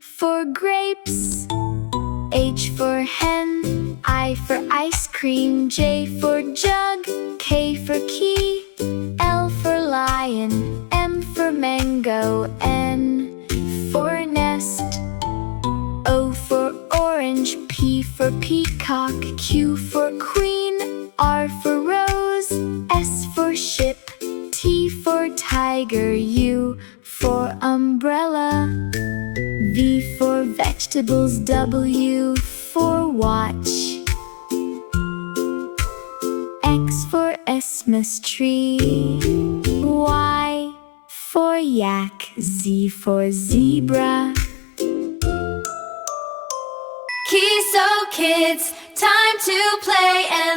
for grapes. H for hen, I for ice cream, J for jug, K for key, L for lion, M for mango, N for nest, O for orange, P for peacock, Q for queen, R for rose, S for ship, T for tiger, U for umbrella, V for vegetables, W for watch, X for Xmas tree, Y for yak, Z for zebra. Kiso Kids, time to play and